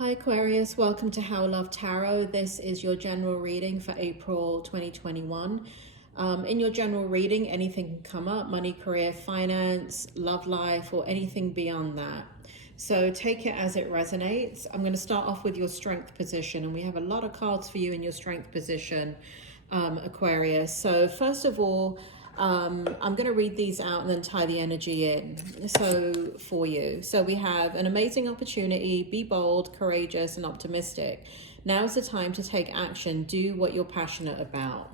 Hi Aquarius, welcome to How Love Tarot. This is your general reading for April 2021. In your general reading, anything can come up: money, career, finance, love life, or anything beyond that. So take it as it resonates. I'm going to start off with your strength position, and we have a lot of cards for you in your strength position, Aquarius. So first of all, I'm going to read these out and then tie the energy in for you. So we have an amazing opportunity. Be bold, courageous, and optimistic. Now's the time to take action. Do what you're passionate about.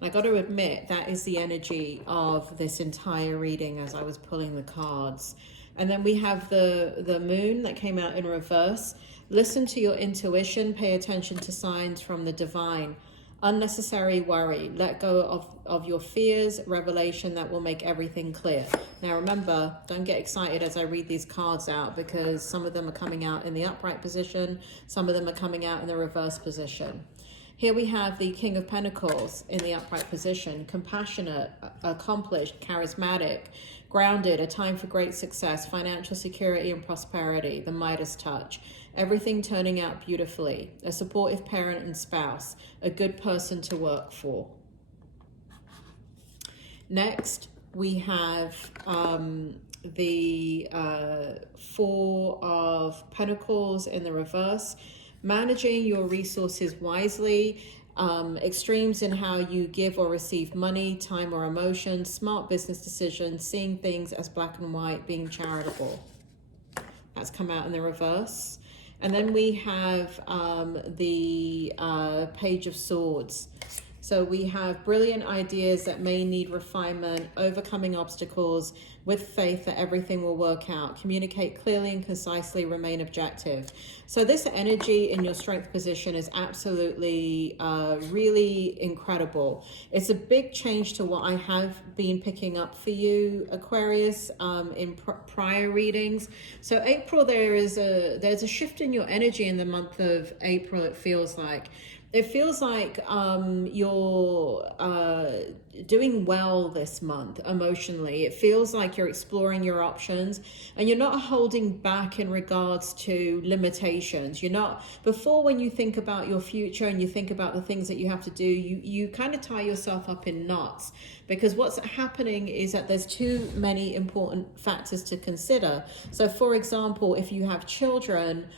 I got to admit, that is the energy of this entire reading as I was pulling the cards. And then we have the moon that came out in reverse. Listen to your intuition. Pay attention to signs from the divine. Unnecessary worry. Let go of your fears. Revelation that will make everything clear. Now remember, don't get excited as I read these cards out, because some of them are coming out in the upright position. Some of them are coming out in the reverse position. Here we have the King of Pentacles in the upright position. Compassionate, accomplished, charismatic, grounded, a time for great success, financial security and prosperity, the Midas touch. Everything turning out beautifully. A supportive parent and spouse. A good person to work for. Next, we have the Four of Pentacles in the reverse. Managing your resources wisely. Extremes in how you give or receive money, time or emotion. Smart business decisions. Seeing things as black and white. Being charitable. That's come out in the reverse. And then we have the Page of Swords. So we have brilliant ideas that may need refinement, overcoming obstacles with faith that everything will work out. Communicate clearly and concisely, remain objective. So this energy in your strength position is absolutely really incredible. It's a big change to what I have been picking up for you, Aquarius, in prior readings. So April, there's a shift in your energy in the month of April, it feels like. It feels like you're doing well this month emotionally. It feels like you're exploring your options and you're not holding back in regards to limitations. You're not, before, when you think about your future and you think about the things that you have to do, you kind of tie yourself up in knots, because what's happening is that there's too many important factors to consider. So for example, if you have children,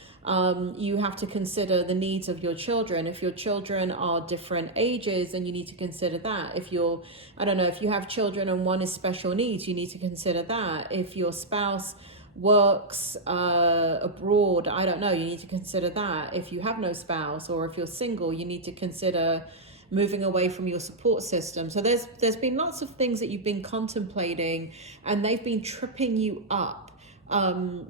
you have to consider the needs of your children. If your children are different ages, then you need to consider that. If you're, I don't know, if you have children and one is special needs, you need to consider that. If your spouse works abroad, I don't know, you need to consider that. If you have no spouse, or if you're single, you need to consider moving away from your support system. So there's been lots of things that you've been contemplating, and they've been tripping you up.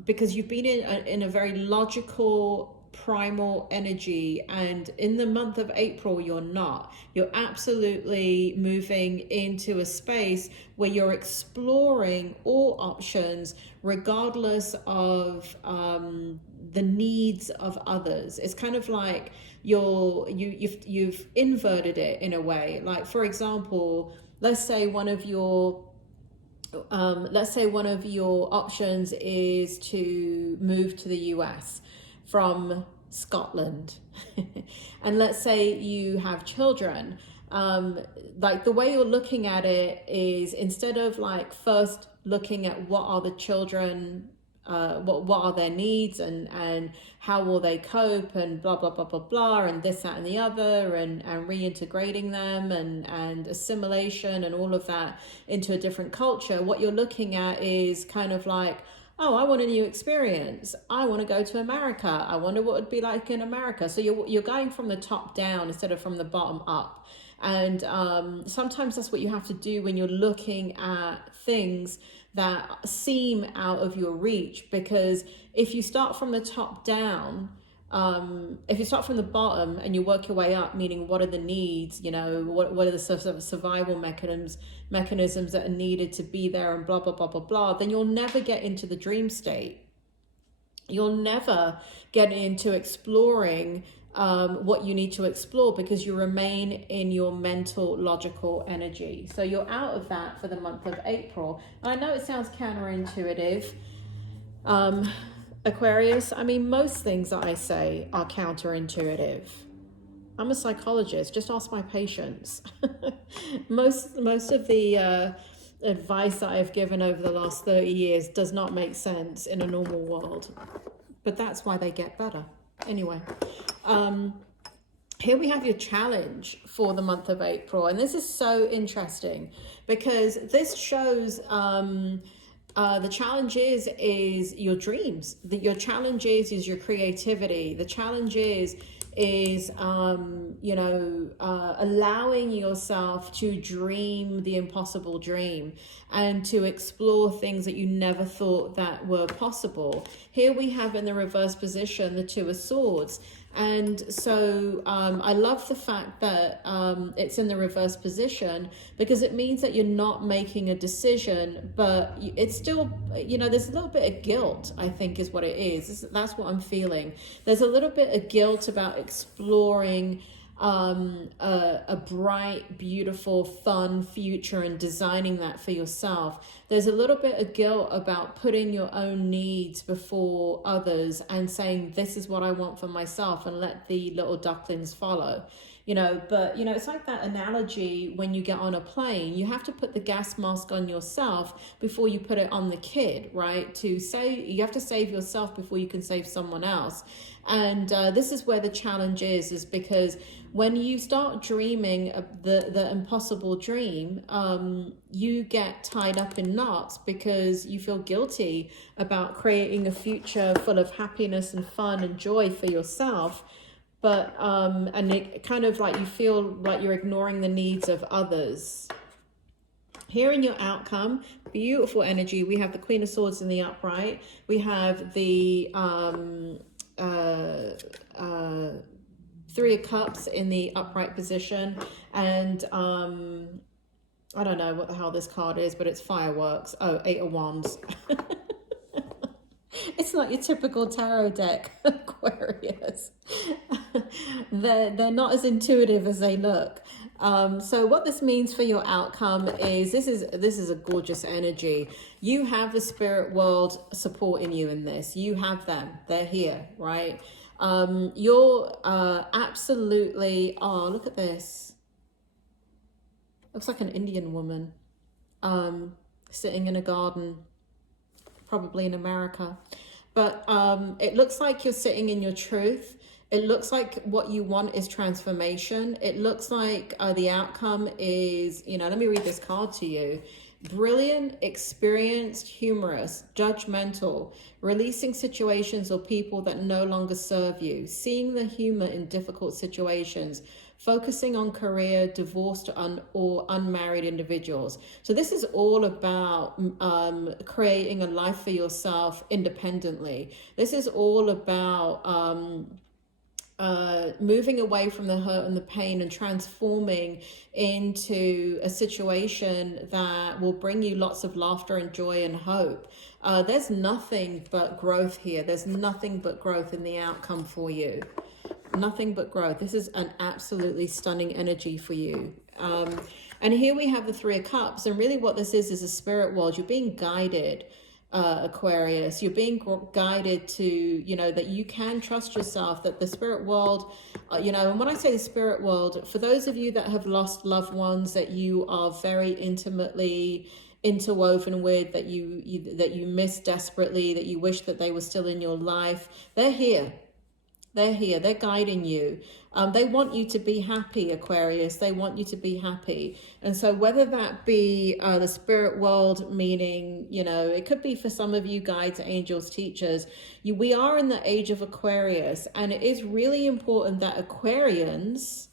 Because you've been in a very logical, primal energy, and in the month of April, you're not. You're absolutely moving into a space where you're exploring all options, regardless of the needs of others. It's kind of like you've inverted it in a way. Like, for example, let's say one of your options is to move to the US from Scotland. And let's say you have children. Like, the way you're looking at it is, instead of like first looking at what are the children, what are their needs, and how will they cope, and blah blah blah blah blah, and this, that, and the other, and reintegrating them, and assimilation and all of that into a different culture, what you're looking at is kind of like, oh, I want a new experience. I want to go to America. I wonder what it'd be like in America. So you're going from the top down instead of from the bottom up. And sometimes that's what you have to do when you're looking at things that seem out of your reach. Because if you start from the top down, if you start from the bottom and you work your way up, meaning what are the needs, you know, what are the sort of survival mechanisms that are needed to be there, and blah blah blah blah blah, then you'll never get into the dream state. You'll never get into exploring what you need to explore, because you remain in your mental, logical energy. So you're out of that for the month of April. I know it sounds counterintuitive, Aquarius, I mean, most things that I say are counterintuitive. I'm a psychologist, just ask my patients. most of the advice that I've given over the last 30 years does not make sense in a normal world, but that's why they get better. Anyway, here we have your challenge for the month of April, and this is so interesting because this shows the challenge is your dreams. Your challenge is your creativity. The challenge is allowing yourself to dream the impossible dream and to explore things that you never thought that were possible. Here we have in the reverse position the Two of Swords. And so I love the fact that it's in the reverse position because it means that you're not making a decision, but it's still, there's a little bit of guilt, I think is what it is. That's what I'm feeling. There's a little bit of guilt about exploring a bright, beautiful, fun future and designing that for yourself. There's a little bit of guilt about putting your own needs before others and saying, this is what I want for myself, and let the little ducklings follow. But it's like that analogy when you get on a plane. You have to put the gas mask on yourself before you put it on the kid, right? You have to save yourself before you can save someone else. And this is where the challenge is because when you start dreaming the impossible dream, you get tied up in knots because you feel guilty about creating a future full of happiness and fun and joy for yourself. But, and it kind of like you feel like you're ignoring the needs of others. Here in your outcome, beautiful energy. We have the Queen of Swords in the upright. We have the Three of Cups in the upright position. And I don't know what the hell this card is, but it's fireworks. Oh, Eight of Wands. It's not your typical tarot deck, Aquarius. They're not as intuitive as they look. So what this means for your outcome is this is a gorgeous energy. You have the spirit world supporting you in this. You have them. They're here, right? You're absolutely, oh, look at this. Looks like an Indian woman sitting in a garden, probably in America. But it looks like you're sitting in your truth. It looks like what you want is transformation. It looks like the outcome is, let me read this card to you. Brilliant, experienced, humorous, judgmental, releasing situations or people that no longer serve you, seeing the humor in difficult situations, focusing on career, divorced or unmarried individuals. So this is all about creating a life for yourself independently. This is all about moving away from the hurt and the pain and transforming into a situation that will bring you lots of laughter and joy and hope. There's nothing but growth here. There's nothing but growth in the outcome for you. Nothing but growth. This is an absolutely stunning energy for you. And here we have the Three of Cups. And really what this is a spirit world. You're being guided, Aquarius. You're being guided to, that you can trust yourself, that the spirit world, and when I say the spirit world, for those of you that have lost loved ones that you are very intimately interwoven with, that you miss desperately, that you wish that they were still in your life, they're here. They're here. They're guiding you. They want you to be happy, Aquarius. They want you to be happy. And so whether that be the spirit world, meaning, it could be for some of you guides, angels, teachers. We are in the age of Aquarius. And it is really important that Aquarians,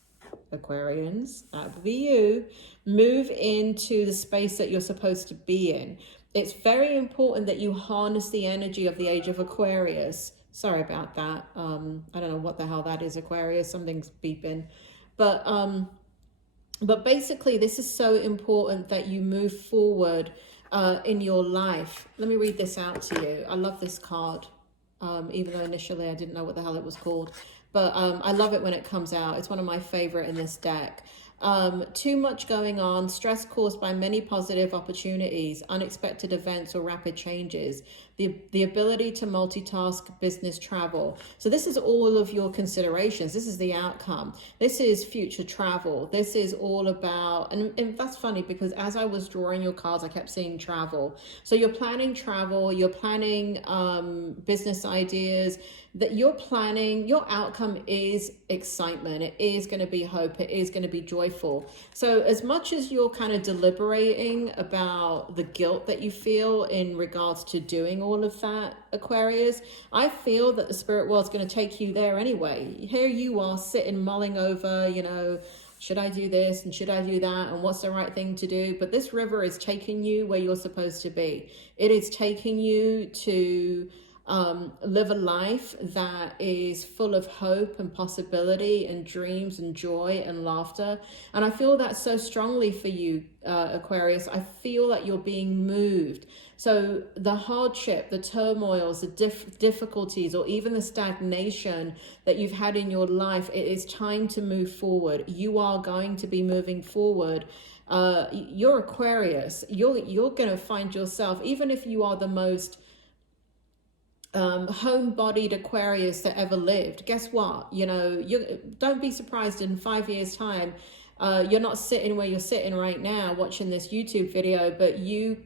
that would be you, move into the space that you're supposed to be in. It's very important that you harness the energy of the age of Aquarius. Sorry about that. I don't know what the hell that is, Aquarius. Something's beeping. But basically, this is so important that you move forward in your life. Let me read this out to you. I love this card, even though initially I didn't know what the hell it was called. But I love it when it comes out. It's one of my favorite in this deck. Too much going on, stress caused by many positive opportunities, unexpected events or rapid changes. the ability to multitask, business, travel. So this is all of your considerations. This is the outcome. This is future travel. This is all about, and that's funny because as I was drawing your cards, I kept seeing travel. So you're planning travel, you're planning business ideas, that you're planning, your outcome is excitement. It is going to be hope. It is going to be joyful. So as much as you're kind of deliberating about the guilt that you feel in regards to doing all of that, Aquarius, I feel that the spirit world's going to take you there anyway. Here you are sitting mulling over, you know, should I do this and should I do that and what's the right thing to do? But this river is taking you where you're supposed to be. It is taking you to live a life that is full of hope and possibility and dreams and joy and laughter. And I feel that so strongly for you, Aquarius. I feel that you're being moved. So the hardship, the turmoils, the difficulties, or even the stagnation that you've had in your life, it is time to move forward. You are going to be moving forward. You're Aquarius. You're going to find yourself, even if you are the most home-bodied Aquarius that ever lived, guess what? You know, don't be surprised in 5 years time you're not sitting where you're sitting right now watching this YouTube video, but you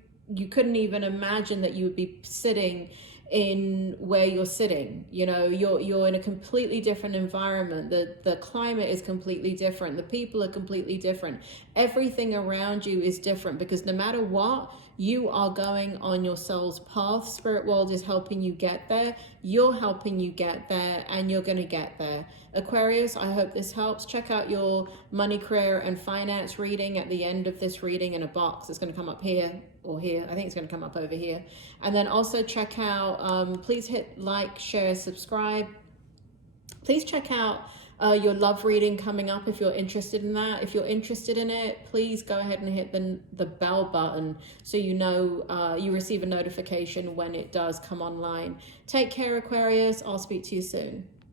couldn't even imagine that you would be sitting in where you're sitting. You know, you're in a completely different environment. The climate is completely different. The people are completely different. Everything around you is different, because no matter what, you are going on your soul's path. Spirit world is helping you get there. You're helping you get there, and you're going to get there. Aquarius, I hope this helps. Check out your money, career, and finance reading at the end of this reading in a box. It's going to come up here or here. I think it's going to come up over here. And then also check out, please hit like, share, subscribe. Please check out your love reading coming up if you're interested in that. If you're interested in it, please go ahead and hit the bell button so you know you receive a notification when it does come online. Take care, Aquarius. I'll speak to you soon.